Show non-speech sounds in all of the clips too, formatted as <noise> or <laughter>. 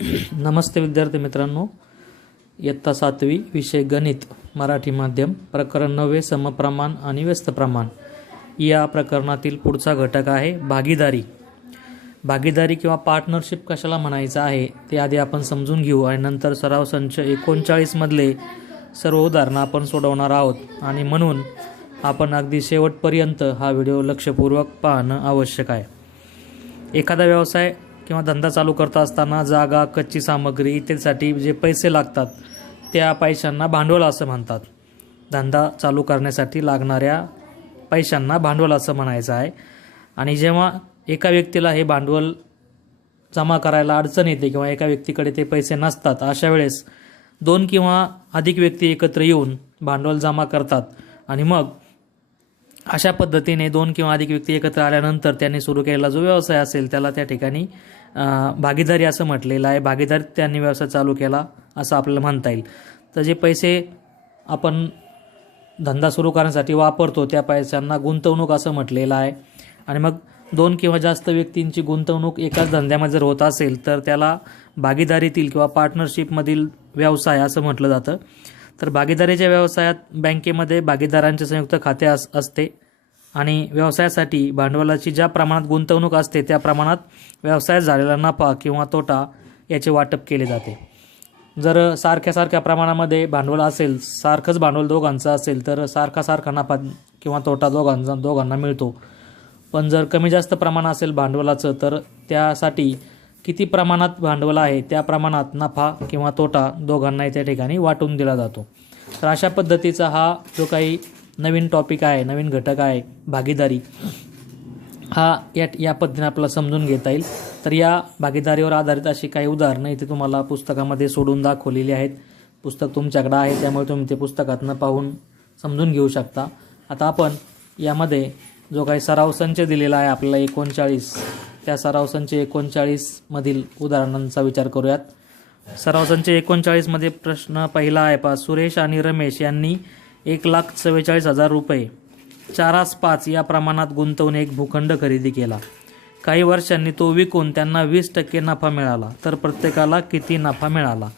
नमस्ते विद्यार्थी मित्रांनो. इयत्ता सातवी विषय गणित मराठी माध्यम प्रकरण नववे समप्रमाण आणि व्यस्त प्रमाण या प्रकरणातील पुढचा घटक आहे भागीदारी. भागीदारी किंवा पार्टनरशिप कशाला म्हणायचं आहे ते आधी आपण समजून घेऊ आणि नंतर सराव संच एकोणचाळीसमधले सर्व उदाहरणं आपण सोडवणार आहोत. आणि म्हणून आपण अगदी शेवटपर्यंत हा व्हिडिओ लक्षपूर्वक पाहणं आवश्यक आहे. एखादा व्यवसाय किंवा धंदा चालू करता असताना जागा कच्ची सामग्री इत्यादीसाठी जे पैसे लागतात त्या पैशांना भांडवल असं म्हणतात. धंदा चालू करण्यासाठी लागणाऱ्या पैशांना भांडवल असं म्हणायचं आहे. आणि जेव्हा एका व्यक्तीला हे भांडवल जमा करायला अडचण येते किंवा एका व्यक्तीकडे ते पैसे नसतात अशा वेळेस दोन किंवा अधिक व्यक्ती एकत्र येऊन भांडवल जमा करतात. आणि मग अशा पद्धतीने दोन किंवा अधिक व्यक्ती एकत्र आल्यानंतर त्यांनी सुरू केलेला जो व्यवसाय असेल त्याला त्या ठिकाणी भागीदारी असं म्हटलेलं आहे. भागीदारी त्यांनी व्यवसाय चालू केला असं आपल्याला म्हणता येईल. तर जे पैसे आपण धंदा सुरू करण्यासाठी वापरतो त्या पैशांना गुंतवणूक असं म्हटलेलं आहे. आणि मग दोन किंवा जास्त व्यक्तींची गुंतवणूक एकाच धंद्यामध्ये जर होत असेल तर त्याला भागीदारीतील किंवा पार्टनरशिपमधील व्यवसाय असं म्हटलं जातं. तर भागीदारीच्या व्यवसायात बँकेमध्ये भागीदारांचे संयुक्त खाते अस असते. आणि व्यवसायासाठी भांडवलाची ज्या प्रमाणात गुंतवणूक असते त्या प्रमाणात व्यवसायात झालेला नफा किंवा तोटा याचे वाटप केले जाते. जर सारख्या सारख्या प्रमाणामध्ये भांडवल असेल सारखंच भांडवल दोघांचं असेल तर सारखा सारखा नफा किंवा तोटा दोघांचा दोघांना मिळतो. पण जर कमी जास्त प्रमाण असेल भांडवलाचं तर त्यासाठी किती प्रमाणात भांडवल आहे त्या प्रमाणात नफा किंवा तोटा दोघांनाही त्या ठिकाणी वाटून दिला जातो. तर अशा पद्धतीचा हा जो काही नवीन टॉपिक आहे नवीन घटक आहे भागीदारी. हा या या पद्धतीने आपल्याला समजून घेता येईल. तर या भागीदारीवर आधारित अशी काही उदाहरणं इथे तुम्हाला पुस्तकामध्ये सोडून दाखवलेली आहेत. पुस्तक तुमच्याकडं आहे त्यामुळे तुम्ही ते पुस्तकातनं पाहून समजून घेऊ शकता. आता आपण यामध्ये जो काही सराव संच दिलेला आहे आपल्याला एकोणचाळीस त्या सराव संच एकोणचाळीसमधील उदाहरणांचा विचार करूयात. सराव संच एकोणचाळीसमध्ये प्रश्न पहिला आहे पा सुरेश आणि रमेश यांनी एक लाख चव्वेचाळीस हजार रुपये. चारास पाच या प्रमाणात गुंतवून एक भूखंड खरेदी केला. काही वर्षांनी तो विकून त्यांना वीस टक्के नफा मिळाला तर प्रत्येकाला किती नफा मिळाला?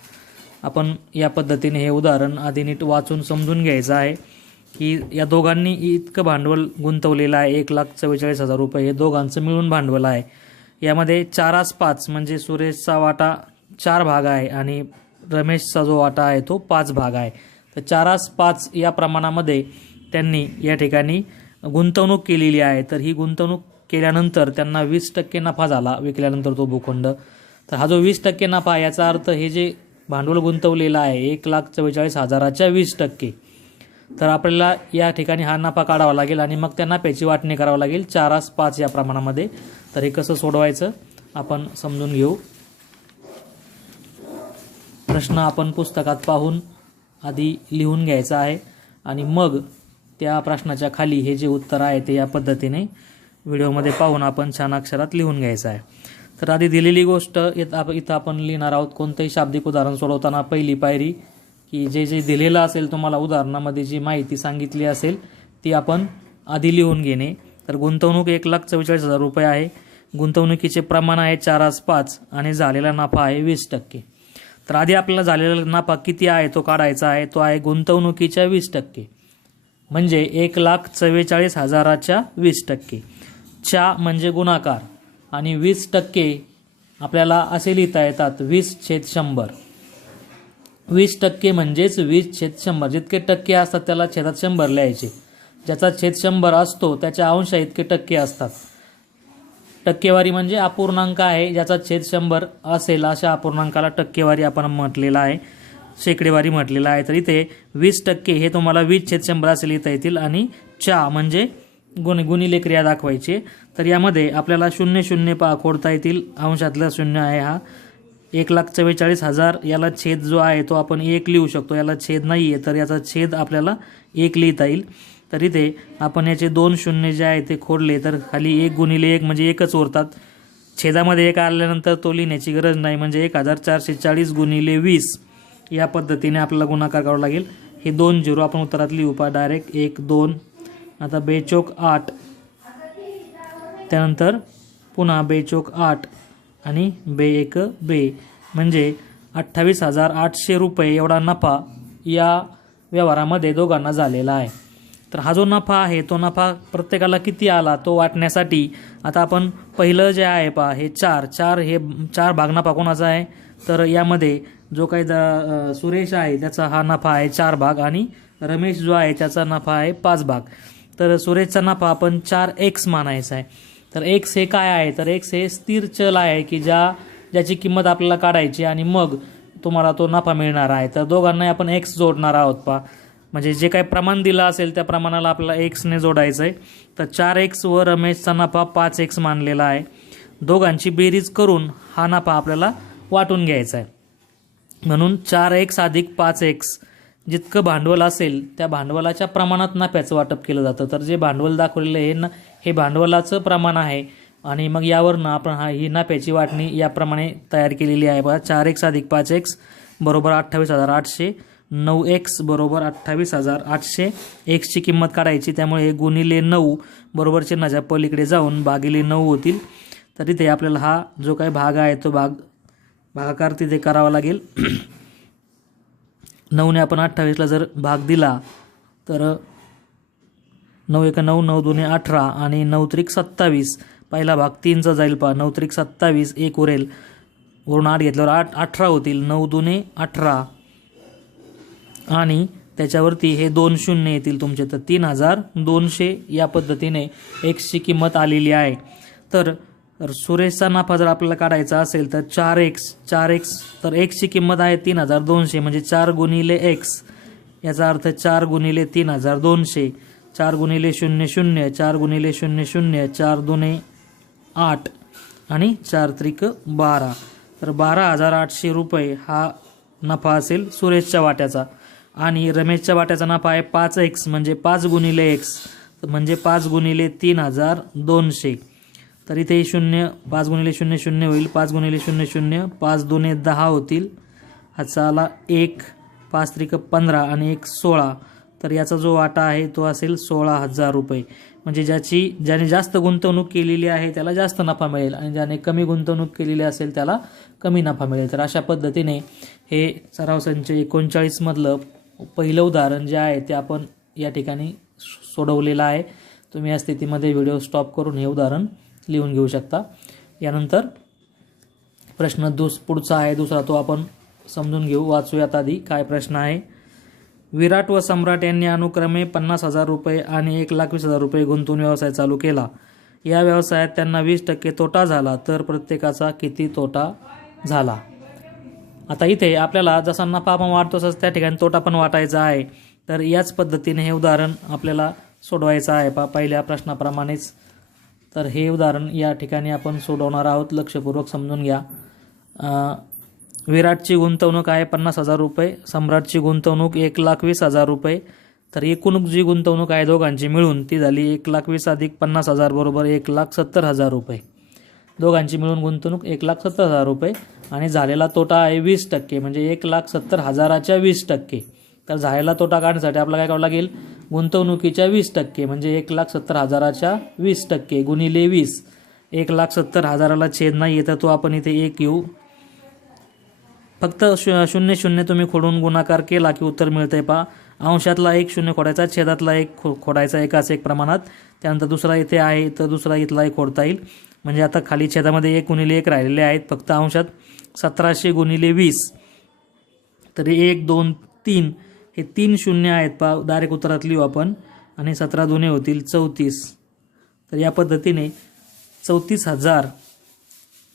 आपण या पद्धतीने हे उदाहरण आधी नीट वाचून समजून घ्यायचं आहे की या दोघांनी इतकं भांडवल गुंतवलेलं आहे एक लाख चव्वेचाळीस हजार रुपये हे दोघांचं मिळून भांडवल आहे. यामध्ये चारास पाच म्हणजे सुरेशचा वाटा चार भाग आहे आणि रमेशचा जो वाटा आहे तो पाच भाग आहे. तर चारास पाच या प्रमाणामध्ये त्यांनी या ठिकाणी गुंतवणूक केलेली आहे. तर ही गुंतवणूक केल्यानंतर त्यांना वीस टक्के नफा झाला विकल्यानंतर तो भूखंड. तर हा जो वीस टक्के नफा याचा अर्थ हे जे भांडवल गुंतवलेलं आहे एक लाख चव्वेचाळीस हजाराच्या वीस टक्के. तर आपल्याला या ठिकाणी हा नफा काढावा लागेल आणि मग त्या नफ्याची वाटणी करावं लागेल चारास पाच या प्रमाणामध्ये. तर हे कसं सोडवायचं आपण समजून घेऊ. प्रश्न आपण पुस्तकात पाहून आधी लिहून घ्यायचा आहे आणि मग त्या प्रश्नाच्या खाली हे जे उत्तर आहे ते या पद्धतीने व्हिडिओमध्ये पाहून आपण छान अक्षरात लिहून घ्यायचं आहे. तर आधी दिलेली गोष्ट इथं आप- इथं आपण लिहिणार आहोत कोणतंही शाब्दिक उदाहरण सोडवताना पहिली पायरी की जे जे दिलेलं असेल तुम्हाला उदाहरणामध्ये जी माहिती सांगितली असेल ती आपण आधी लिहून घेणे. तर गुंतवणूक एक लाख चव्वेचाळीस हजार रुपये आहे. गुंतवणुकीचे प्रमाण आहे चार आज पाच आणि झालेला नफा आहे वीस टक्के. तर आधी आपल्याला झालेला नफा किती आहे तो काढायचा आहे तो आहे गुंतवणुकीच्या वीस टक्के. म्हणजे एक लाख चव्वेचाळीस हजाराच्या वीस टक्के. च्या म्हणजे गुणाकार. आणि वीस टक्के आपल्याला असे लिहिता येतात वीस छेद शंभर. वीस टक्के म्हणजेच वीस छेद शंभर. जितके टक्के असतात त्याला छेदात शंभर लिहायचे. ज्याचा छेद शंभर असतो त्याच्या अंश इतके टक्के असतात. टक्केवारी म्हणजे अपूर्णांक आहे ज्याचा छेद शंभर असेल अशा अपूर्णांकाला टक्केवारी आपण म्हटलेला आहे. शेकडेवारी म्हटलेला आहे. तर इथे वीस टक्के हे तुम्हाला वीस छेद शंभर असेल लिहिता येतील आणि चा म्हणजे गुण गुणिले क्रिया दाखवायची. तर यामध्ये आपल्याला शून्य शून्य पा खोडता येतील. अंशातला शून्य आहे हा. एक लाख चव्वेचाळीस हजार याला छेद जो आहे तो आपण एक लिहू शकतो. याला छेद नाही आहे तर याचा छेद आपल्याला एक लिहिता येईल. तर इथे आपण याचे दोन शून्य जे आहे ते खोडले तर खाली एक गुणिले एक म्हणजे एकच उरतात छेदामध्ये एक आल्यानंतर तो लिहिण्याची गरज नाही म्हणजे एक हजार चारशे चाळीस गुणिले वीस. या पद्धतीने आपल्याला गुणाकार करावा लागेल. हे दोन झिरो आपण उत्तरात लिहू पा डायरेक्ट एक दोन. आता बेचोक आठ. त्यानंतर पुन्हा बेचोक आठ आणि बे एक बे. म्हणजे अठ्ठावीस हजार आठशे रुपये एवढा नफा या व्यवहारामध्ये दोघांना झालेला आहे. तर हा जो नफा आहे तो नफा प्रत्येकाला किती आला तो वाटण्यासाठी आता आपण पहिलं जे आहे पहा हे चार. चार हे चार भाग नफा कोणाचा आहे? तर यामध्ये जो काही द सुरेश आहे त्याचा हा नफा आहे चार भाग आणि रमेश जो आहे त्याचा नफा आहे पाच भाग. तर सुरेशचा नफा आपण चार एक्स मानायचा आहे. तर एक्स हे काय आहे? तर एक्स हे स्थिर चल आहे की ज्या ज्याची किंमत आपल्याला काढायची आणि मग तुम्हाला तो नफा मिळणार आहे. तर दोघांनाही आपण एक्स जोडणार आहोत पा म्हणजे जे काही प्रमाण दिलं असेल त्या प्रमाणाला आपल्याला एक्सने जोडायचं आहे तर चार एक्स व रमेशचा नफा पाच एक्स मानलेला आहे. दोघांची बेरीज करून हा नफा आपल्याला वाटून घ्यायचा आहे म्हणून चार एक्स अधिक पाच एक्स जितकं भांडवल असेल त्या भांडवलाच्या प्रमाणात नफ्याचं वाटप केलं जातं. तर जे भांडवल दाखवलेलं आहे ना हे भांडवलाचं प्रमाण आहे. आणि मग यावरनं आपण हा ही नफ्याची वाटणी याप्रमाणे तयार केलेली आहे. बघा चार एक्स अधिक पाच एक्स बरोबर अठ्ठावीस हजार आठशे नऊ एक्स बरोबर अठ्ठावीस हजार आठशे एक्सची किंमत काढायची. त्यामुळे गुणिले नऊ बरोबर चिन्हाच्या पलीकडे जाऊन भागिले नऊ होतील. तर इथे आपल्याला हा जो काही भाग आहे तो भाग भागाकार तिथे करावा लागेल. <clears throat> नऊने आपण अठ्ठावीसला जर भाग दिला तर नऊ एक नऊ नऊ दोन्ही अठरा आणि नऊ त्रिक सत्तावीस. पहिला भाग तीनचा जाईल पहा. नऊ त्रिक सत्तावीस एक उरेल. वरून आठ घेतल्यावर आठ अठरा होतील. नऊ दोन्ही अठरा. आणि त्याच्यावरती हे दोन शून्य येतील तुमचे. तर तीन हजार दोनशे या पद्धतीने एक्सची किंमत आलेली आहे. तर तर सुरेशचा नफा जर आपल्याला काढायचा असेल तर चार एक्स चार एक्स तर एक्सची किंमत आहे तीन हजार दोनशे म्हणजे चार गुणिले एक्स. याचा अर्थ चार गुणिले तीन हजार दोनशे. चार गुणिले शून्य शून्य चार गुणिले शून्य शून्य चार दुने आठ. आणि चार त्रिक बारा. तर बारा हजार आठशे रुपये हा नफा असेल सुरेशच्या वाट्याचा. आणि रमेशच्या वाट्याचा नफा आहे पाच एक्स म्हणजे पाच गुणिले एक्स म्हणजे पाच गुणिले तीन हजार दोनशे. तर इथे शून्य पाच गुणिले शून्य शून्य होईल. पाच गुणिले शून्य शून्य पाच दोने दहा होतील. हाचा आला एक पाच त्रिक पंधरा आणि एक सोळा. तर याचा जो वाटा आहे तो असेल सोळा हजार रुपये. म्हणजे ज्याची ज्याने जास्त गुंतवणूक केलेली आहे त्याला जास्त नफा मिळेल आणि ज्याने कमी गुंतवणूक केलेली असेल त्याला कमी नफा मिळेल. तर अशा पद्धतीने हे सराव संच एकोणचाळीसमधलं पहिलं उदाहरण जे आहे ते आपण या ठिकाणी सोडवलेलं आहे. तुम्ही या स्थितीमध्ये व्हिडिओ स्टॉप करून हे उदाहरण लिहून घेऊ शकता. यानंतर प्रश्न दुस पुढचा आहे. दुसरा तो आपण समजून घेऊ. वाचूयात आधी काय प्रश्न आहे. विराट व सम्राट यांनी अनुक्रमे पन्नास हजार रुपये आणि एक लाख वीस हजार रुपये गुंतवून व्यवसाय चालू केला. या व्यवसायात त्यांना वीस टक्के तोटा झाला तर प्रत्येकाचा किती तोटा झाला? आता इथे आपल्याला जसा नफा आपण वाटतो तसंच त्या ठिकाणी तोटा पण वाटायचा आहे. तर याच पद्धतीने हे उदाहरण आपल्याला सोडवायचं आहे. पा पहिल्या प्रश्नाप्रमाणेच. तर हे उदाहरण या ठिकाणी आपण सोडवणार आहोत. लक्षपूर्वक समजून घ्या. विराटची गुंतवणूक आहे पन्नास हजार रुपये सम्राटची गुंतवणूक एक लाख वीस हजार रुपये. तर एकूण जी गुंतवणूक आहे दोघांची मिळून ती झाली एक लाख वीस अधिक पन्नास हजार बरोबर एक लाख सत्तर हजार रुपये. दोघांची मिळून गुंतवणूक एक लाख सत्तर हजार रुपये आणि झालेला तोटा आहे वीस टक्के म्हणजे एक लाख सत्तर हजाराच्या वीस टक्के. तर झालेला तोटा काढण्यासाठी आपल्याला काय करावं लागेल? गुंतवणुकीच्या वीस टक्के म्हणजे एक लाख सत्तर हजाराच्या वीस टक्के गुणिले वीस. एक लाख सत्तर हजाराला छेद नाही येतं तो आपण इथे एक येऊ. फक्त शू शून्य शून्य तुम्ही खोडून गुणाकार केला की उत्तर मिळतंय पहा. अंशातला एक शून्य खोडायचा छेदातला एक खो खोडायचा एकाच एक प्रमाणात. त्यानंतर दुसरा इथे आहे तर दुसरा इथला एक खोडता येईल. म्हणजे आता खाली छेदामध्ये एक गुणिले एक राहिलेले आहेत फक्त अंशात सतराशे गुणिले वीस. तरी एक दोन तीन हे तीन शून्य आहेत पा डायरेक्ट उत्तरात लिहू आपण. आणि सतरा दोन्ही होतील चौतीस. तर या पद्धतीने चौतीस हजार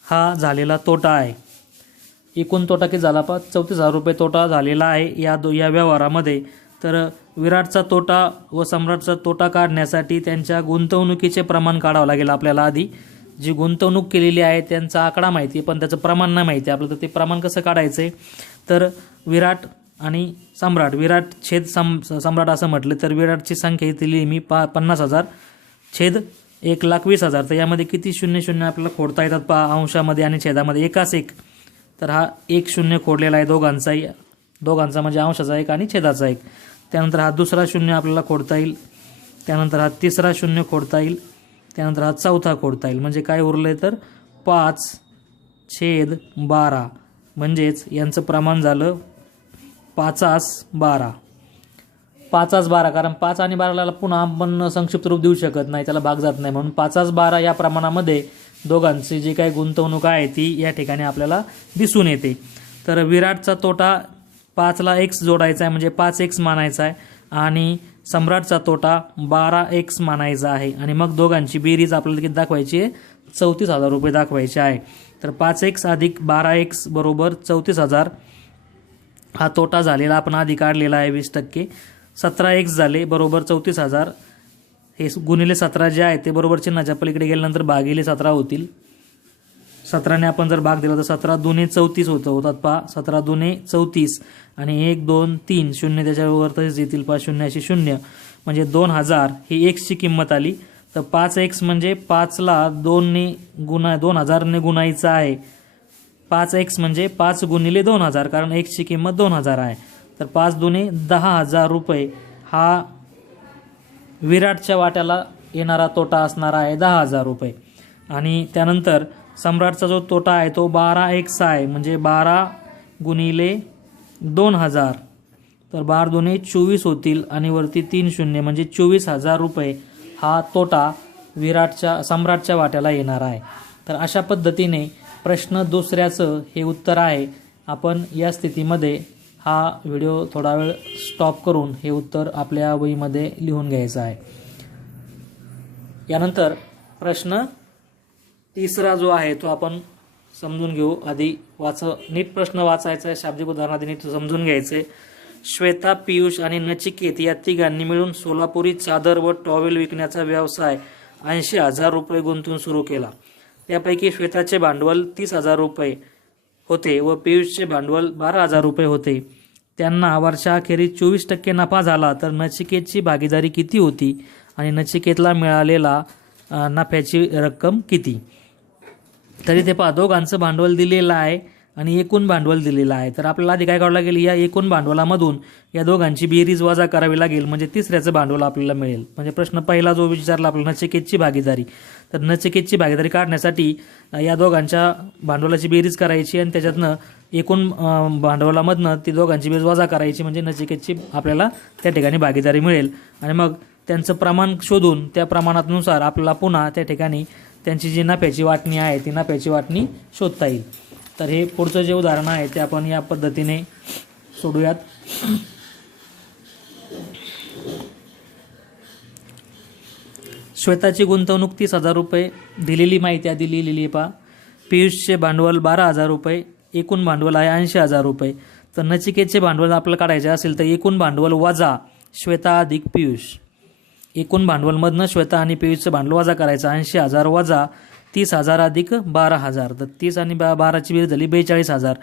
हा झालेला तोटा आहे. एकूण तोटा किती झाला पा चौतीस हजार रुपये तोटा झालेला आहे या दो या व्यवहारामध्ये. तर विराटचा तोटा व सम्राटचा तोटा काढण्यासाठी त्यांच्या गुंतवणुकीचे प्रमाण काढावं लागेल आपल्याला आधी. जी गुंतवणूक केलेली आहे त्यांचा आकडा माहिती आहे पण त्याचं प्रमाण नाही माहिती. आहे आपलं तर ते प्रमाण कसं काढायचं आहे तर विराट आणि सम्राट. विराट छेद सम सम्राट असं म्हटलं तर विराटची संख्या इथे लिहिली मी पा पन्नास हजार. छेद एक लाख वीस हजार. तर यामध्ये किती शून्य शून्य आपल्याला खोडता येतात पा अंशामध्ये आणि छेदामध्ये. एकाच एक. तर हा एक शून्य खोडलेला आहे दोघांचाही दोघांचा म्हणजे अंशाचा एक आणि छेदाचा एक. त्यानंतर हा दुसरा शून्य आपल्याला खोडता येईल. त्यानंतर हा तिसरा शून्य खोडता येईल. त्यानंतर हा चौथा खोडता येईल. म्हणजे काय उरलं आहे तर पाच छेद बारा. म्हणजेच यांचं प्रमाण झालं पाचास बारा. पाचास बारा कारण पाच आणि बाराला पुन्हा आपण संक्षिप्त रूप देऊ शकत नाही त्याला भाग जात नाही. म्हणून पाचास बारा या प्रमाणामध्ये दोघांची जी काही गुंतवणूक आहे ती या ठिकाणी आपल्याला दिसून येते. तर विराटचा तोटा पाचला एक्स जोडायचा आहे म्हणजे पाच एक्स मानायचा आहे. आणि सम्राटचा तोटा बारा एक्स मानायचा आहे. आणि मग दोघांची बेरीज आपल्याला किती दाखवायची आहे. चौतीस हजार रुपये दाखवायचे आहे. तर पाच एक्स अधिक बारा एक्स बरोबर चौतीस हजार. हा तोटा झालेला आपण आधी काढलेला आहे वीस टक्के. सतरा एक्स झाले बरोबर चौतीस हजार. हे गुणिले सतरा जे आहे ते बरोबर चिन्हाच्या पलीकडे गेल्यानंतर भागिले सतरा होतील. सतराने आपण जर भाग दिला तर सतरा दुने चौतीस होतं. होतात पा सतरा दुने चौतीस. आणि एक दोन तीन शून्य त्याच्यावर तसेच येतील पा शून्य अशी शून्य. म्हणजे दोन हजार ही एक्सची किंमत आली. तर पाच एक्स म्हणजे पाचला दोनने गुणा दोन हजारने गुणायचं आहे. पाच एक्स म्हणजे पाच गुणिले दोन हजार कारण एक्सची किंमत दोन हजार आहे. तर पाच दुने दहा हजार रुपये हा विराटच्या वाट्याला येणारा तोटा असणार आहे दहा हजार रुपये. आणि त्यानंतर सम्राटचा जो तोटा आहे तो बारा एक साय म्हणजे बारा गुणिले दोन हजार. तर बारा दोन्ही चोवीस होतील आणि वरती तीन शून्य म्हणजे चोवीस हजार रुपये हा तोटा विराटच्या सम्राटच्या वाट्याला येणार आहे. तर अशा पद्धतीने प्रश्न दुसऱ्याचं हे उत्तर आहे. आपण या स्थितीमध्ये हा व्हिडिओ थोडा वेळ स्टॉप करून हे उत्तर आपल्या वहीमध्ये लिहून घ्यायचं आहे. यानंतर प्रश्न तिसरा जो आहे तो आपण समजून घेऊ. आधी वाच नीट प्रश्न वाचायचा आहे. शाब्दिक उदाहरणात नीट समजून घ्यायचे. श्वेता पियुष आणि नचिकेत या तिघांनी मिळून सोलापुरी चादर व टॉवेल विकण्याचा व्यवसाय ऐंशी हजार रुपये गुंतवून सुरू केला. त्यापैकी श्वेताचे भांडवल तीस हजार रुपये होते व पियुषचे भांडवल बारा हजार रुपये होते. त्यांना वर्षाअखेरीस चोवीस टक्के नफा झाला तर नचिकेतची भागीदारी किती होती आणि नचिकेतला मिळालेला नफ्याची रक्कम किती? तरी ते पहा दोघांचं भांडवल दिलेलं आहे आणि एकूण भांडवल दिलेलं आहे. तर आपल्याला आधी काय करावं लागेल या एकूण भांडवलामधून या दोघांची बेरीज वजा करावी लागेल म्हणजे तिसऱ्याचं भांडवल आपल्याला मिळेल. म्हणजे प्रश्न पहिला जो विचारला आपल्याला नचिकेतची भागीदारी. तर नचिकेतची भागीदारी काढण्यासाठी या दोघांच्या भांडवलाची बेरीज करायची आणि त्याच्यातनं एकूण भांडवलामधनं ती दोघांची बेरीज वजा करायची म्हणजे नचिकेतची आपल्याला त्या ठिकाणी भागीदारी मिळेल. आणि मग त्यांचं प्रमाण शोधून त्या प्रमाणानुसार आपल्याला पुन्हा त्या ठिकाणी त्यांची जी नफ्याची वाटणी आहे ती नफ्याची वाटणी शोधता येईल. तर हे पुढचं जे उदाहरण आहे ते आपण या पद्धतीने सोडूयात. श्वेताची गुंतवणूक तीस हजार रुपये. दिलेली माहिती आधी लिहिलेली आहे पहा. पियुषचे भांडवल बारा हजार रुपये. एकूण भांडवल आहे ऐंशी हजार रुपये. तर नचिकेतचे भांडवल आपल्याला काढायचे असेल तर एकूण भांडवल वजा श्वेता अधिक पियुष. एकूण भांडवलमधनं श्वेता आणि पियुषचं भांडवल वजा करायचं ऐंशी हजार वजा तीस हजार अधिक बारा हजार. तर तीस आणि बा बाराची बेरीज झाली बेचाळीस हजार.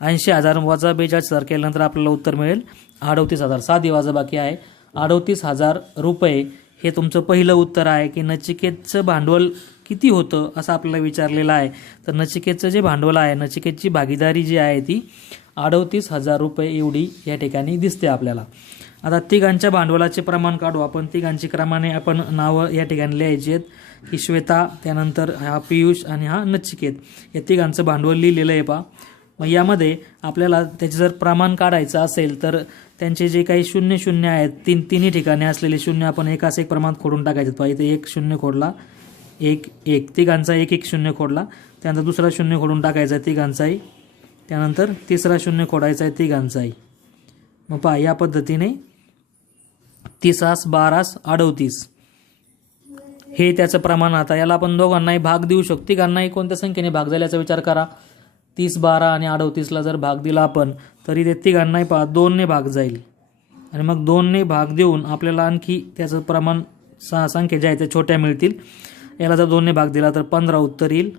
ऐंशी हजार वजा बेचाळीस हजार केल्यानंतर आपल्याला उत्तर मिळेल अडोतीस हजार. सात दिवाजा बाकी आहे. अडोतीस हजार रुपये हे तुमचं पहिलं उत्तर आहे की नचिकेतचं भांडवल किती होतं असं आपल्याला विचारलेलं आहे. तर नचिकेतचं जे भांडवल आहे नचिकेतची भागीदारी जी आहे ती अडोतीस हजार रुपये एवढी या ठिकाणी दिसते आपल्याला. आता तिघांच्या भांडवलाचे प्रमाण काढू. आपण तिघांची क्रमाने आपण नावं या ठिकाणी लिहायची आहेत ही श्वेता त्यानंतर हा पियुष आणि हा नचिकेत. या तिघांचं भांडवल लिहिलेलं आहे पा मग यामध्ये आपल्याला त्याचे जर प्रमाण काढायचं असेल तर त्यांचे जे काही शून्य शून्य आहेत तीन तिन्ही ठिकाणी असलेले शून्य आपण एकाच एक प्रमाणात खोडून टाकायचे पहा इथे एक शून्य खोडला एक एक. तिघांचा एक एक शून्य खोडला. त्यानंतर दुसरा शून्य खोडून टाकायचा आहे तिघांचाही. त्यानंतर तिसरा शून्य खोडायचा आहे तिघांचाही. मग पहा या पद्धतीने तिसास बारास अडवतीस हे त्याचं प्रमाण आता याला आपण दोघांनाही भाग देऊ शकतो. तिघांनाही कोणत्या संख्येने भाग झाल्याचा विचार करा. तीस बारा आणि अडवतीसला जर भाग दिला आपण तरी ते तिघांनाही पहा दोनने भाग जाईल. आणि मग दोनने भाग देऊन आपल्याला आणखी त्याचं प्रमाण सहा संख्या ज्या आहेत त्या छोट्या मिळतील. याला जर दोनने भाग दिला तर पंधरा उत्तर येईल.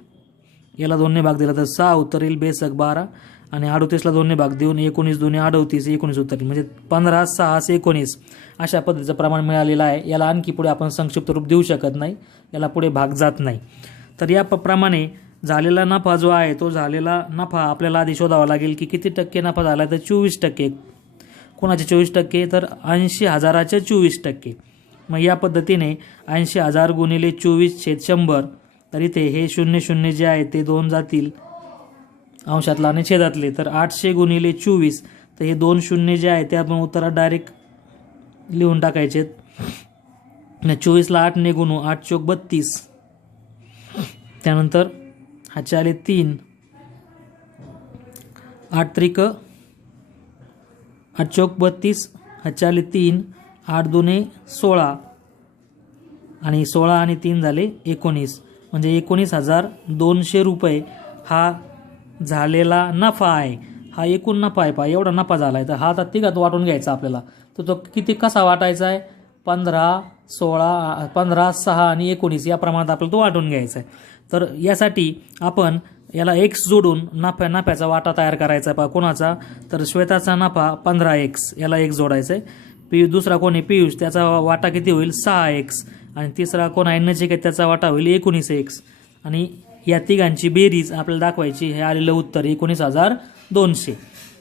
याला दोनने भाग दिला तर सहा उत्तर येईल. बेसक बारा. आणि अडोतीसला दोनने भाग देऊन एकोणीस दोन्ही अडोतीस एकोणीस उत्तर म्हणजे पंधरा सहा एकोणीस अशा पद्धतीचं प्रमाण मिळालेलं आहे. याला आणखी पुढे आपण संक्षिप्त रूप देऊ शकत नाही. याला पुढे भाग जात नाही. तर या प- प्रमाणे झालेला नफा जो आहे तो झालेला नफा आपल्याला आधी शोधावा लागेल की किती टक्के नफा झाला तर चोवीस टक्के. कोणाचे चोवीस टक्के? तर ऐंशी हजाराचे चोवीस टक्के. मग या पद्धतीने ऐंशी हजार गुणिले चोवीस छेद शंभर तर इथे हे शून्य शून्य जे आहे ते दोन जातील. अंशातला आणि छेदातले. तर आठशे गुणिले चोवीस. तर हे दोन शून्य जे आहे ते आपण उत्तरात डायरेक्ट लिहून टाकायचे चोवीसला आठ गुणू आठ चोक बत्तीस. त्यानंतर हाचे आले तीन. आठ त्रिक आठ चौक बत्तीस हाचे आले तीन आठ दोने सोळा. आणि सोळा आणि तीन झाले एकोणीस. म्हणजे एकोणीस हजार दोनशे रुपये हा झालेला नफा आहे. हा एकूण नफा आहे पहा एवढा नफा झाला आहे तर हा आता तिघात वाटून घ्यायचा आपल्याला. तर तो किती कसा वाटायचा आहे? पंधरा सोळा पंधरा सहा आणि एकोणीस या प्रमाणात आपल्याला तो वाटून घ्यायचा आहे. तर यासाठी आपण याला एक्स जोडून नफ्या नफ्याचा वाटा तयार करायचा आहे पहा कोणाचा? तर श्वेताचा नफा पंधरा एक्स याला एक जोडायचा आहे. पी दुसरा कोण आहे? पियुष. त्याचा वाटा किती होईल? सहा एक्स आणि तिसरा कोण आहे? नचिकेत त्याचा वाटा होईल एकोणीस एक्स आणि या तिघांची बेरीज आपल्याला दाखवायची हे आलेलं उत्तर एकोणीस हजार दोनशे.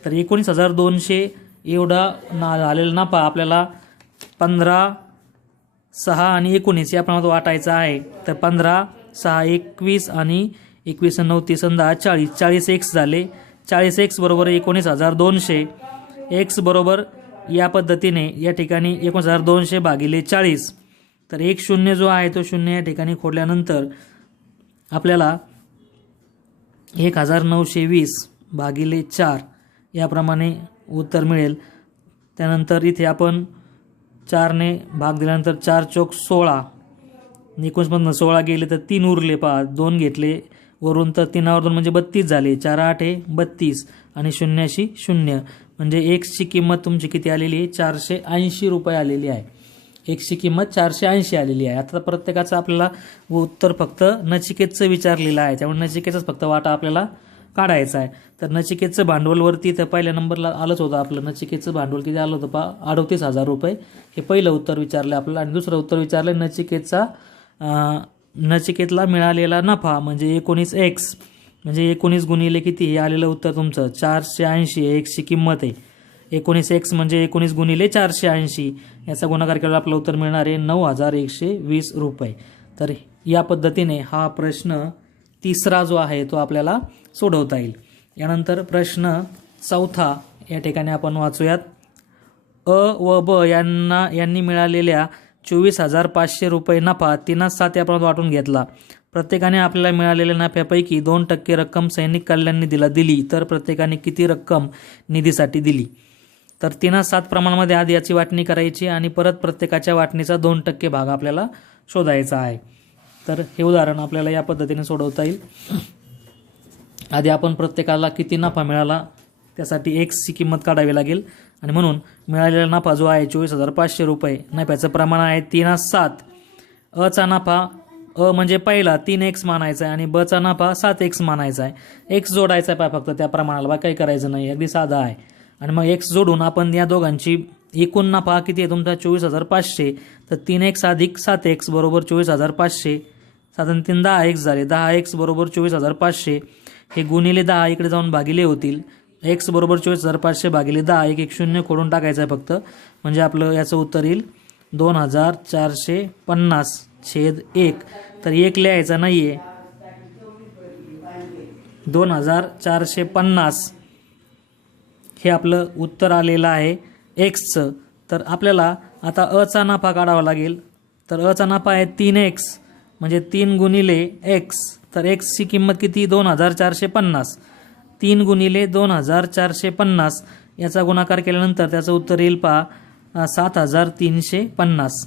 तर एकोणीस हजार दोनशे एवढा ना झालेला नफा आपल्याला पंधरा सहा आणि एकोणीस या प्रमाणात वाटायचा आहे. तर पंधरा सहा एकवीस आणि एकवीस नऊ तीस आणि दहा चाळीस. चाळीस एक्स झाले. चाळीस एक्स बरोबर एकोणीस हजार दोनशे. एक्स बरोबर या पद्धतीने या ठिकाणी एकोणीस हजार दोनशे भागिले चाळीस. तर एक शून्य जो आहे तो शून्य या ठिकाणी खोडल्यानंतर आपल्याला एक हजार नऊशे वीस भागिले चार याप्रमाणे उत्तर मिळेल. त्यानंतर इथे आपण चारने भाग दिल्यानंतर चार चौक सोळा. एकोणीसमधनं सोळा गेले तर तीन उरले पहा. दोन घेतले. वरून तर तीनावर दोन म्हणजे बत्तीस झाले. चार आठ हे बत्तीस आणि शून्याशी शून्य. म्हणजे एक्सची किंमत तुमची किती आलेली आहे? चारशे ऐंशी रुपये आलेली आहे. एकशे किंमत चारशे ऐंशी आलेली आहे. आता प्रत्येकाचं आपल्याला उत्तर फक्त नचिकेतचं विचारलेलं आहे. त्यामुळे नचिकेचाच फक्त वाटा आपल्याला काढायचा आहे. तर नचिकेतचं भांडवलवरती तर पहिल्या नंबरला आलंच होतं आपलं. नचिकेतचं भांडवल किती आलं होतं पा अडतीस हजार रुपये. हे पहिलं उत्तर विचारलं आपल्याला. आणि दुसरं उत्तर विचारलं नचिकेतचा नचिकेतला मिळालेला नफा म्हणजे एकोणीस एक्स म्हणजे एकोणीस गुणिले किती? हे आलेलं उत्तर तुमचं चारशे ऐंशी एक्सची किंमत आहे. एकोणीस एक्स म्हणजे एकोणीस गुणिले चारशे ऐंशी. याचा गुणाकार केला आपलं उत्तर मिळणार आहे नऊ हजार एकशे वीस रुपये. तर या पद्धतीने हा प्रश्न तिसरा जो आहे तो आपल्याला सोडवता येईल. यानंतर प्रश्न चौथा या ठिकाणी आपण वाचूयात. अ व ब यांना यांनी मिळालेल्या चोवीस हजार पाचशे रुपये नफा तिनास सात या प्रमाणात वाटून घेतला. प्रत्येकाने आपल्याला मिळालेल्या नफ्यापैकी दोन टक्के रक्कम सैनिक कल्याण निधीला दिली. तर प्रत्येकाने किती रक्कम निधीसाठी दिली? तर तीन सात प्रमाणामध्ये आधी याची वाटणी करायची आणि परत प्रत्येकाच्या वाटणीचा दोन टक्के भाग आपल्याला शोधायचा आहे. तर हे उदाहरण आपल्याला या पद्धतीने सोडवता येईल. आधी आपण प्रत्येकाला किती नफा मिळाला त्यासाठी एक्सची किंमत काढावी लागेल. आणि म्हणून मिळालेला नफा जो आहे चोवीस हजार पाचशे रुपये. नफ्याचं प्रमाण आहे तीन सात. अचा नफा अ म्हणजे पहिला तीन एक्स मानायचा आहे आणि बचा नफा सात एक्स मानायचा आहे. एक्स जोडायचा आहे पाय फक्त त्या प्रमाणाला बा काही करायचं नाही. अगदी साधा आहे. आणि मग एक्स जोडून आपण या दोघांची एकूण नफा किती आहे तुमचा? चोवीस हजार पाचशे. तर तीन एक्स अधिक सात एक्स बरोबर चोवीस हजार पाचशे. साधारण तीन दहा एक्स झाले. दहा एक्स बरोबर चोवीस हजार पाचशे. हे गुणिले दहा इकडे जाऊन भागिले होतील. एक्स बरोबर चोवीस हजार पाचशे भागिले दहा एक एक शून्य खोडून टाकायचं आहे फक्त. म्हणजे आपलं याचं उत्तर येईल दोन हजार चारशे पन्नास छेद एक. तर एक लिहायचा नाही आहे दोन हजार चारशे पन्नास. हे आपलं उत्तर आलेलं आहे एक्सचं तर आपल्याला आता अचा नफा काढावा लागेल. तर अचा नफा आहे तीन एक्स म्हणजे तीन गुणिले एक्स तर एक्सची किंमत किती? दोन हजार चारशे पन्नास. तीन गुणिले दोन हजार चारशे पन्नास. याचा गुणाकार केल्यानंतर त्याचं उत्तर येईल पहा सात हजार तीनशे पन्नास.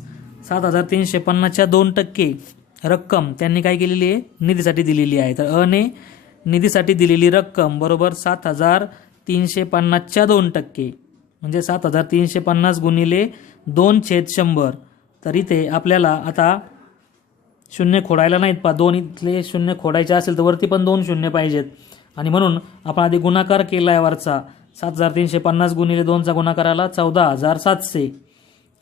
सात हजार तीनशे पन्नासच्या दोन टक्के रक्कम त्यांनी काय केलेली आहे? निधीसाठी दिलेली आहे. तर अने निधीसाठी दिलेली रक्कम बरोबर सात हजार तीनशे पन्नासच्या दोन टक्के. म्हणजे सात हजार तीनशे पन्नास गुणिले दोन छेद शंभर. तर इथे आपल्याला आता शून्य खोडायला नाहीत पा दोन इथले शून्य खोडायचे असेल तर वरती पण दोन शून्य पाहिजेत. आणि म्हणून आपण आधी गुणाकार केला आहे वरचा. सात हजार तीनशे पन्नास गुणिले दोनचा गुणाकार आला चौदा हजार सातशे.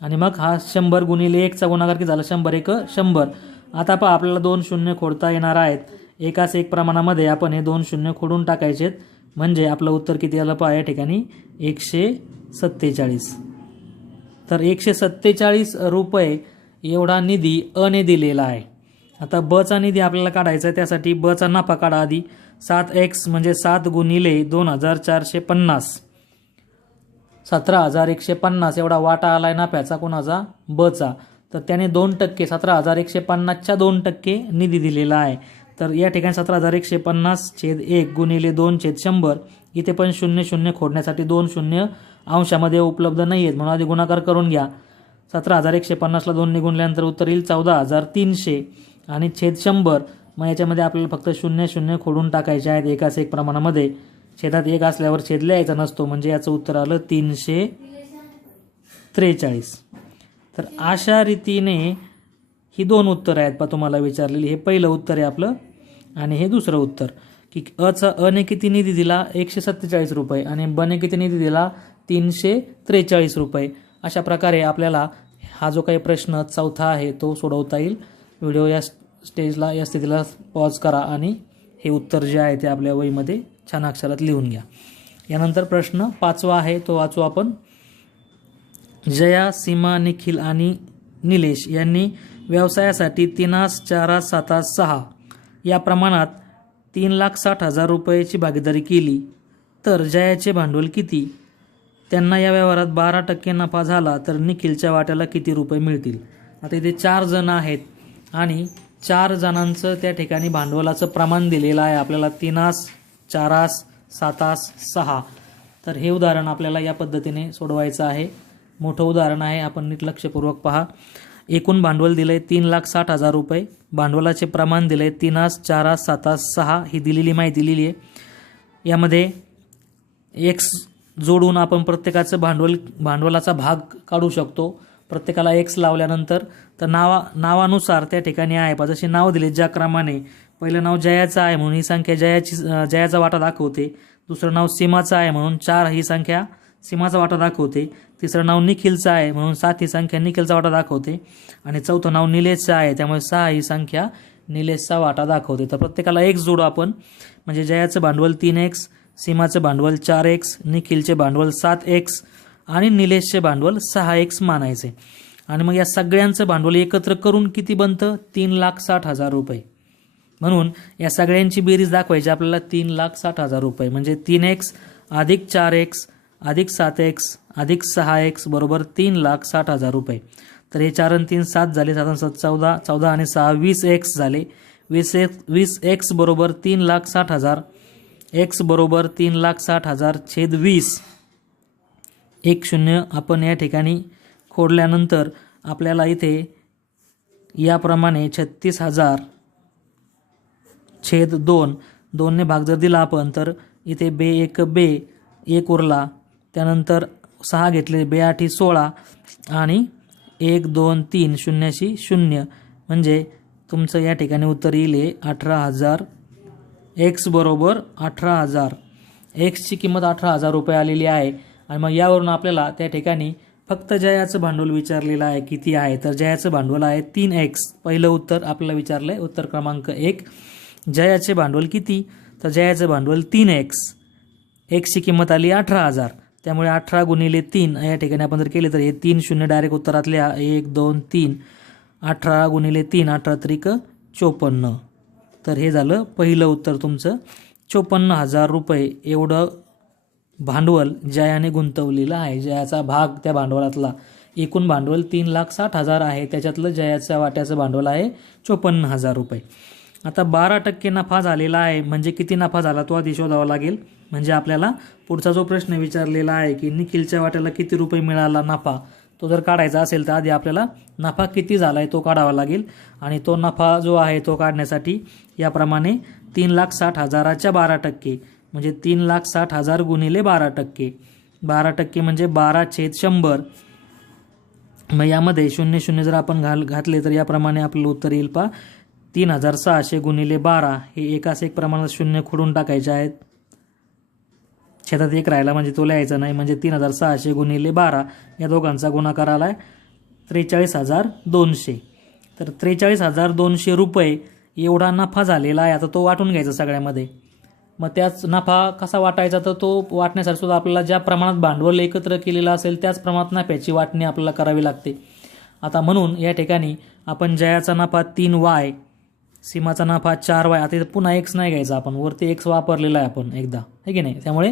आणि मग हा शंभर गुणिले एकचा गुणाकार की झाला? शंभर एक शंभर. आता पहा आपल्याला दोन शून्य खोडता येणार आहेत. एकाच एक प्रमाणामध्ये आपण हे दोन शून्य खोडून टाकायचेत. म्हणजे आपलं उत्तर किती आलं पहा या ठिकाणी एकशे सत्तेचाळीस. तर एकशे सत्तेचाळीस रुपये एवढा निधी अने दिलेला आहे. आता बचा निधी आपल्याला काढायचा आहे त्यासाठी बचा नफा काढा आधी. सात एक्स म्हणजे सात गुणिले दोन हजार चारशे पन्नास. सतरा हजार एकशे पन्नास एवढा वाटा आला आहे नफ्याचा कोणाचा? बचा तर त्याने दोन टक्के सतरा हजार एकशे पन्नासच्या दोन टक्के निधी दिलेला आहे. तर या ठिकाणी सतरा हजार एकशे पन्नास छेद एक गुणिले दोन छेद शंभर. इथे पण शून्य शून्य खोडण्यासाठी दोन शून्य अंशामध्ये उपलब्ध नाही आहेत म्हणून आधी गुणाकार करून घ्या. सतरा हजार एकशे पन्नासला दोन निघूनल्यानंतर उत्तर येईल चौदा हजार तीनशे आणि छेद शंभर. मग याच्यामध्ये आपल्याला फक्त शून्य शून्य खोडून टाकायचे आहेत एकाच एक प्रमाणामध्ये. छेदात एक असल्यावर छेद लिहायचा नसतो. म्हणजे याचं उत्तर आलं तीनशे त्रेचाळीस. तर अशा रीतीने ही दोन उत्तरं आहेत पा तुम्हाला विचारलेली. हे पहिलं उत्तर आहे आपलं. आणि हे दुसरं उत्तर की अचा अने किती निधी दिला? एकशे सत्तेचाळीस रुपये. आणि बने किती निधी दिला? तीनशे त्रेचाळीस रुपये. अशा प्रकारे आपल्याला हा जो काही प्रश्न चौथा आहे तो सोडवता येईल. व्हिडिओ या स्टेजला या स्थितीला पॉज करा आणि हे उत्तर जे आहे ते आपल्या वहीमध्ये छान अक्षरात लिहून घ्या. यानंतर प्रश्न पाचवा आहे तो वाचू आपण. जया सीमा निखिल आणि निलेश यांनी व्यवसायासाठी तीनास चारास सातास सहा या प्रमाणात तीन लाख साठ हजार रुपयाची भागीदारी केली. तर जयाचे भांडवल किती? त्यांना या व्यवहारात बारा टक्के नफा झाला तर निखिलच्या वाट्याला किती रुपये मिळतील? आता इथे चार जण आहेत आणि चार जणांचं त्या ठिकाणी भांडवलाचं प्रमाण दिलेलं आहे. आपल्याला तीनास चारास सातास सहा. तर हे उदाहरण आपल्याला या पद्धतीने सोडवायचं आहे. मोठं उदाहरण आहे. आपण नीट लक्षपूर्वक पहा. एकूण भांडवल दिलं आहे तीन लाख साठ हजार रुपये. भांडवलाचे प्रमाण दिलं आहे तीनास चारास सातास सहा ही दिलेली माहिती दिलेली आहे. यामध्ये एक्स जोडून आपण प्रत्येकाचं भांडवल भांडवलाचा भाग काढू शकतो. प्रत्येकाला एक्स लावल्यानंतर तर नावा नावानुसार त्या ठिकाणी आहे. पहा जसे नाव दिले ज्या क्रमाने. पहिलं नाव जयाचं आहे म्हणून ही संख्या जयाची जयाचा वाटा दाखवते. दुसरं नाव सीमाचं आहे म्हणून चार ही संख्या सीमाचा वाटा दाखवते. तिसरं नाव निखिलचं आहे. म्हणून सात ही संख्या निखिलचा वाटा दाखवते आणि चौथं नाव निलेशचं आहे. त्यामुळे सहा ही संख्या निलेशचा वाटा दाखवते. तर प्रत्येकाला एक्स जोडू आपण. म्हणजे जयाचं भांडवल तीन एक्स सीमाचं भांडवल चार एक्स निखिलचे भांडवल सात एक्स आणि निलेशचे भांडवल सहा एक्स मानायचे. आणि मग या सगळ्यांचं भांडवल एकत्र करून किती बनतं? तीन लाख साठ हजार रुपये. म्हणून या सगळ्यांची बेरीज दाखवायची. आपल्याला तीन लाख साठ हजार रुपये. म्हणजे तीन एक्स अधिक चार एक्स अधिक सात एक्स अधिक सहा एक्स बरोबर तीन लाख साठ हजार रुपये. तर हे चार आणि तीन सात झाले सात सात चौदा चौदा आणि सहा वीस एक्स झाले. वीस एक्स वीस एक्स बरोबर तीन लाख साठ हजार. एक्स बरोबर तीन लाख साठ हजार छेद वीस. एक शून्य आपण या ठिकाणी खोडल्यानंतर आपल्याला इथे याप्रमाणे छत्तीस हजार छेद दोन दोनने भाग जर दिला आपण तर इथे बे एक बे एक उरला. त्यानंतर सहा घेतले बेआठी सोळा आणि एक दोन तीन शून्याशी शून्य. म्हणजे तुमचं या ठिकाणी उत्तर येईल अठरा हजार. एक्स बरोबर अठरा हजार. एक्सची किंमत अठरा हजार रुपये आलेली आहे. आणि मग यावरून आपल्याला त्या ठिकाणी फक्त जयाचं भांडवल विचारलेलं आहे किती आहे. तर जयाचं भांडवल आहे तीन एक्स पहिलं उत्तर आपल्याला विचारलं आहे उत्तर क्रमांक एक. जयाचे भांडवल किती? तर जयाचं भांडवल तीन एक्स एक्सची किंमत आली अठरा हजार. त्यामुळे अठरा गुणिले तीन या ठिकाणी आपण जर केले तर हे तीन शून्य डायरेक्ट उत्तरातल्या एक दोन तीन. अठरा गुणिले तीन अठरा त्रिक चोपन्न. तर हे झालं पहिलं उत्तर तुमचं. चोपन्न हजार रुपये. एवढं भांडवल जयाने गुंतवलेलं आहे. जयाचा भाग त्या भांडवलातला. एकूण भांडवल तीन लाख साठ हजार आहे. त्याच्यातलं जयाच्या वाट्याचं भांडवल आहे चोपन्न हजार रुपये. आता बारा टक्के नफा झालेला आहे. म्हणजे किती नफा झाला तो आधी शोधावा लागेल. म्हणजे आपल्याला पुढचा जो प्रश्न विचारलेला आहे की निखिलच्या वाट्याला किती रुपये मिळाला नफा तो जर काढायचा असेल तर आधी आपल्याला नफा किती झाला आहे तो काढावा लागेल. आणि तो नफा जो आहे तो काढण्यासाठी याप्रमाणे तीन लाख साठ हजाराच्या बारा टक्के म्हणजे तीन लाख साठ हजार गुणिले बारा टक्के. बारा टक्के म्हणजे बारा छेद शंभर. मग यामध्ये शून्य शून्य जर आपण घाल घातले तर याप्रमाणे आपलं उत्तर येईल पा तीन हजार सहाशे गुणिले बारा हे एकाच एक प्रमाणात शून्य खोडून टाकायचे आहेत. छेदात एक राहिला म्हणजे तो लिहायचा नाही म्हणजे तीन हजार सहाशे गुणिले बारा या दोघांचा गुणाकार आला आहे त्रेचाळीस हजार दोनशे. तर त्रेचाळीस हजार दोनशे रुपये एवढा नफा झालेला आहे आता तो वाटून घ्यायचा सगळ्यामध्ये. मग त्याच नफा कसा वाटायचा तर तो वाटण्यासाठी सुद्धा आपल्याला ज्या प्रमाणात भांडवल एकत्र केलेलं असेल त्याच प्रमाणात नफ्याची वाटणी आपल्याला करावी लागते. आता म्हणून या ठिकाणी आपण जयाचा नफा तीन वाय सीमाचा नफा चार वाय. आता इथं पुन्हा एक्स नाही घ्यायचा आपण. वरती एक्स वापरलेला आहे आपण एकदा. है की नाही? त्यामुळे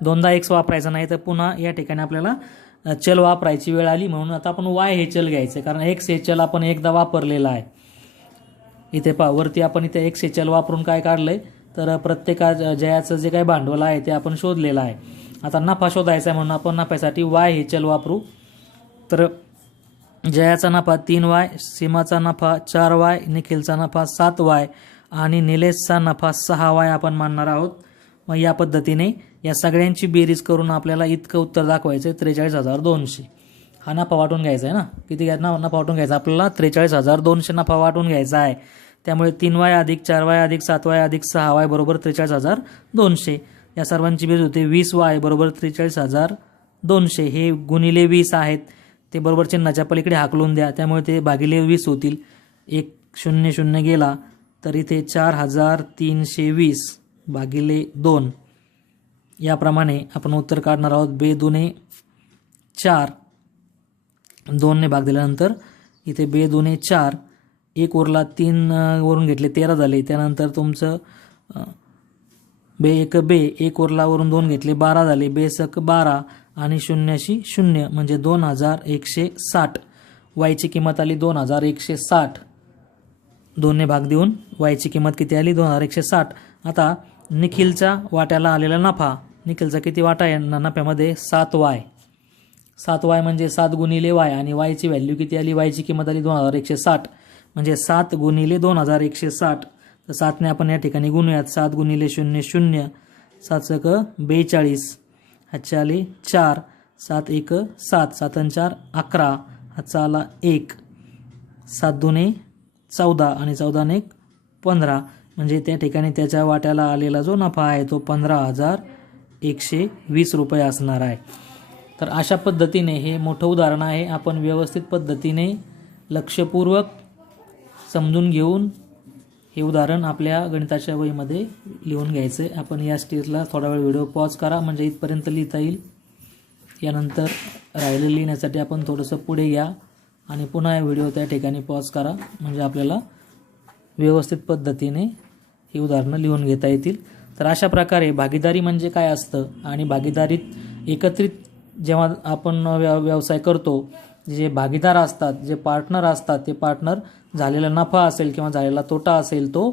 दोनदा एक्स वापरायचा नाही तर पुन्हा या ठिकाणी आपल्याला चल वापरायची वेळ आली म्हणून आता आपण वाय हे चल घ्यायचं. कारण एक्स हे चल आपण एकदा वापरलेला आहे. इथे पहा वरती आपण इथे एक्स हे चल वापरून काय काढलंय? तर प्रत्येका जयाचं जे काही भांडवल आहे ते आपण शोधलेलं आहे. आता नफा शोधायचा आहे म्हणून आपण नफ्यासाठी वाय हे चल वापरू. तर जयाचा नफा तीन वाय सीमाचा नफा चार वाय निखिलचा नफा सात वाय आणि निलेशचा नफा सहा वाय आपण मानणार आहोत. मग या पद्धतीने या सगळ्यांची बेरीज करून आपल्याला इतकं उत्तर दाखवायचं आहे त्रेचाळीस हजार दोनशे. हा नफा वाटून घ्यायचा आहे ना? किती घ्या ना नफा वाटून घ्यायचा? आपल्याला त्रेचाळीस हजार दोनशे नफा वाटून घ्यायचा आहे. त्यामुळे तीन वाय अधिक चार वाय अधिक सात वाय अधिक सहा वाय बरोबर त्रेचाळीस हजार दोनशे. या सर्वांची बेरीज होते वीस वाय बरोबर त्रेचाळीस हजार दोनशे. हे गुणिले वीस आहेत. ते बरोबर चिन्हाच्या पलीकडे हाकलून द्या. त्यामुळे ते भागिले वीस होतील. एक शून्य शून्य गेला तर इथे चार हजार तीनशे वीस भागिले दोन. याप्रमाणे आपण उत्तर काढणार आहोत. बे दुने चार. दोनने भाग दिल्यानंतर इथे बे दुने चार. एक उरला तीन वरून घेतले तेरा झाले. त्यानंतर तुमचं बे एक बे एक उरलावरून दोन घेतले बारा झाले. बेसक बारा. आणि शून्याशी शून्य म्हणजे दोन हजार एकशे साठ. वायची किंमत आली दोन हजार एकशे साठ. दोन्ही भाग देऊन वायची किंमत किती आली? दोन हजार एकशे साठ. आता निखिलच्या वाट्याला आलेला नफा. निखिलचा किती वाटा आहे? न- नफ्यामध्ये सात वाय. सात वाय म्हणजे सात गुणिले वाय. आणि वायची व्हॅल्यू किती आली? वायची किंमत आली दोन हजार एकशे साठ. म्हणजे सात गुणिले दोन हजार एकशे साठ. तर सातने आपण या ठिकाणी गुणूयात. सात गुणिले शून्य शून्य. सात सक बेचाळीस. हातचे आले चार सात एक सात सात चार अकरा. हातचा आला एक. सात दोने चौदा आणि चौदाने एक पंधरा. म्हणजे त्या ठिकाणी त्याच्या वाट्याला आलेला जो नफा आहे तो पंधरा हजार एकशे वीस रुपये असणार आहे. तर अशा पद्धतीने हे मोठं उदाहरण आहे. आपण व्यवस्थित पद्धतीने लक्षपूर्वक समजून घेऊन हे उदाहरण आपल्या गणिताच्या वहीमध्ये लिहून घ्यायचं आहे आपण या स्टेजला थोडा वेळ व्हिडिओ पॉज करा म्हणजे इथपर्यंत लिहिता येईल. यानंतर राहिलं लिहिण्यासाठी आपण थोडंसं पुढे या आणि पुन्हा हा व्हिडिओ त्या ठिकाणी पॉज करा. म्हणजे आपल्याला व्यवस्थित पद्धतीने ही उदाहरणं लिहून घेता येतील. तर अशा प्रकारे भागीदारी म्हणजे काय असतं? आणि भागीदारीत एकत्रित जेव्हा आपण व्यव व्यवसाय करतो जे भागीदार असतात जे पार्टनर असतात ते पार्टनर झालेला नफा असेल किंवा झालेला तोटा असेल तो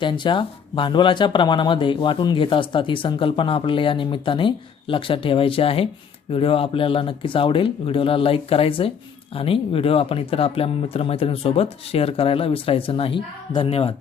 त्यांच्या भांडवलाच्या प्रमाणामध्ये वाटून घेत असतात. ही संकल्पना आपल्याला या निमित्ताने लक्षात ठेवायची आहे. व्हिडिओ आपल्याला नक्कीच आवडेल. व्हिडिओला लाईक करायचं आहे आणि व्हिडिओ आपण इतर आपल्या मित्रमैत्रिणींसोबत शेअर करायला विसरायचं नाही. धन्यवाद.